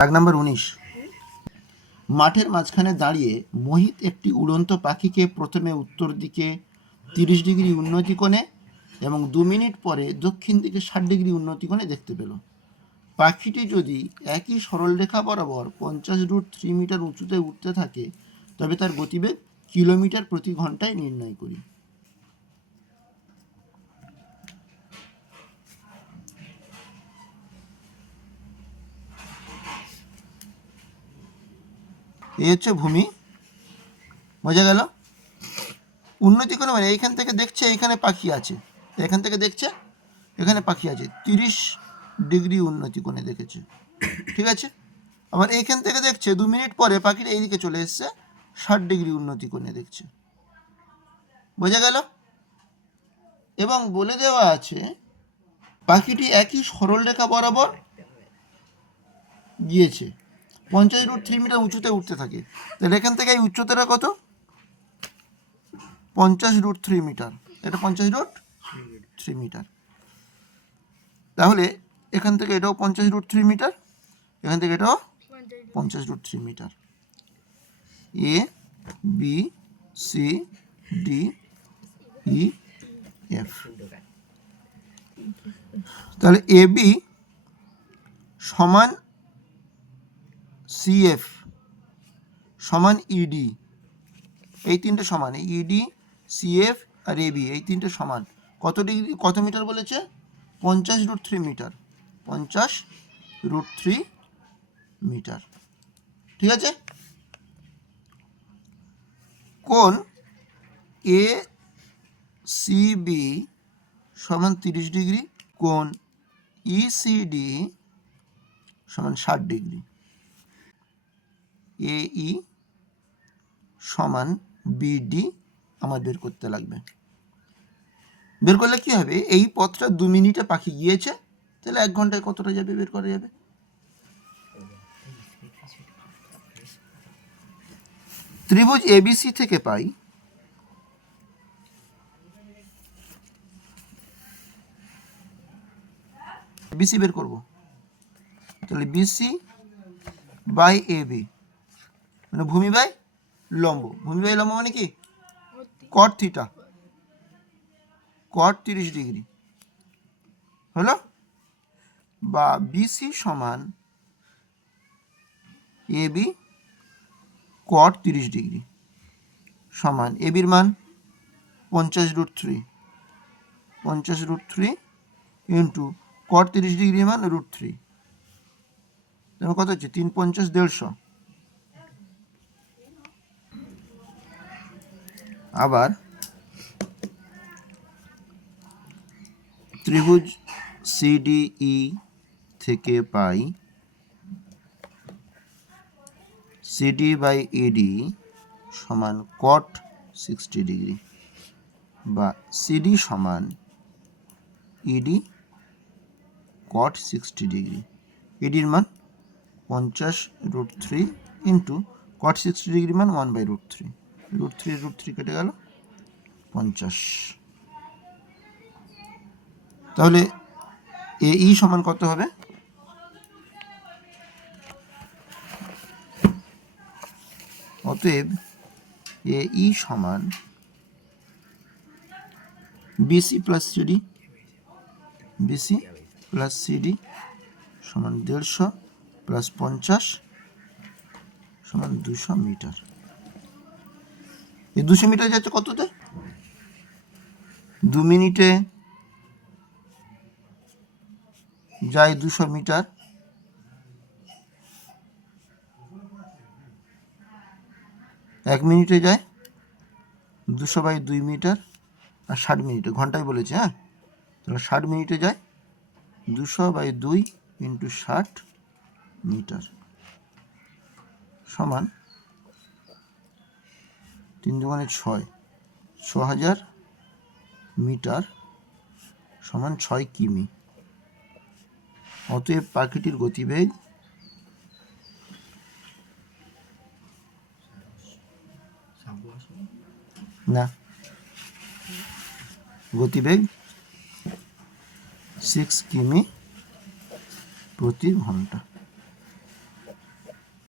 দাগ নাম্বার 19। মাঠের মাঝখানে দাঁড়িয়ে মোহিত একটি উড়ন্ত পাখিকে প্রথমে উত্তর দিকে 30 ডিগ্রি উন্নতি কোণে এবং 2 মিনিট পরে দক্ষিণ দিকে 60 ডিগ্রি উন্নতি কোণে দেখতে পেল। পাখিটি যদি একই সরলরেখা বরাবর 50√3 মিটার উঁচুতে উঠতে থাকে তবে তার গতিবেগ কিলোমিটার প্রতি ঘন্টায় নির্ণয় করি। এই হচ্ছে ভূমি, বোঝা গেল? উন্নতি কোণে মানে এইখান থেকে দেখছে এইখানে পাখি আছে, এখান থেকে দেখছে এখানে পাখি আছে, 30 ডিগ্রি উন্নতি কোণে দেখেছে, ঠিক আছে। আবার এইখান থেকে দেখছে 2 মিনিট পরে পাখিটা এইদিকে চলে এসছে, 60 ডিগ্রি উন্নতি কোণে দেখছে, বোঝা গেল? এবং বলে দেওয়া আছে পাখিটি একই সরলরেখা বরাবর গিয়েছে, 50√3 মিটার উঁচুতে উঠতে থাকে। তাহলে এখান থেকে এই উচ্চতাটা কত? 50√3 মিটার, এটা 50√3 মিটার। তাহলে এখান থেকে এটাও 50√3 মিটার, এখান থেকে এটাও 50√3 metre. A B C D E F. তাহলে এ বি সমান সিএফ সমান ইডি, এই তিনটে সমান, ইডি সিএফ আর এবি এই তিনটে সমান কত ডিগ্রি, কত মিটার বলেছে? 50√3 মিটার, 50√3 মিটার, ঠিক আছে। কোণ এ সি বি সমান 30 ডিগ্রি, কোণ ইসিডি সমান 60 ডিগ্রি, এ ই সমান বিডি আমার বের করতে লাগবে। বের করলে কি হবে? এই পথটা 2 মিনিটে পাখি গিয়েছে, তাহলে 1 ঘন্টায় কতটা যাবে বের করা যাবে। ত্রিভুজ এবিসি থেকে পাই বিসি বের করব, তাহলে বিসি বাই এবি মানে ভূমি বাই লম্ব, ভূমি বাই লম্ব মানে কি? কট থিটা, কট 30 ডিগ্রি হলো, বা বিসি সমান এবি কট 30 ডিগ্রি সমান এবির মান 50√3 ইন্টু কট 30 ডিগ্রি মান √3, তাহলে কত হচ্ছে? 3 50 150। আবার ত্রিভুজ সিডিই থেকে পাই সিডি বাই এডি সমান কট 60 ডিগ্রি, বা সিডি সমান ইডি কট 60 ডিগ্রি। ইডির মান 50√3 ইন্টু কট 60 ডিগ্রি মান 1/√3, √3 কেটে গেল 50। তাহলে এ ই সমান কত হবে? অতএব এ ই সমান BC plus CD, BC plus CD সমান 150 প্লাস 50 সমান 200 মিটার। এই 200 মিটার যাচ্ছে কততে? 2 মিনিটে যায় 200 মিটার, 1 মিনিটে যায় 200/2 মিটার, আর 60 মিনিটে, ঘন্টায় বলেছে, হ্যাঁ, তাহলে 60 মিনিটে যায় 200/2 ইন্টু 60 মিটার সমান 3 × 6, 6000 মিটার সমান 6 কিমি। অতএব পাখিটির গতিবেগ না, গতিবেগ 6 কিমি প্রতি ঘন্টা।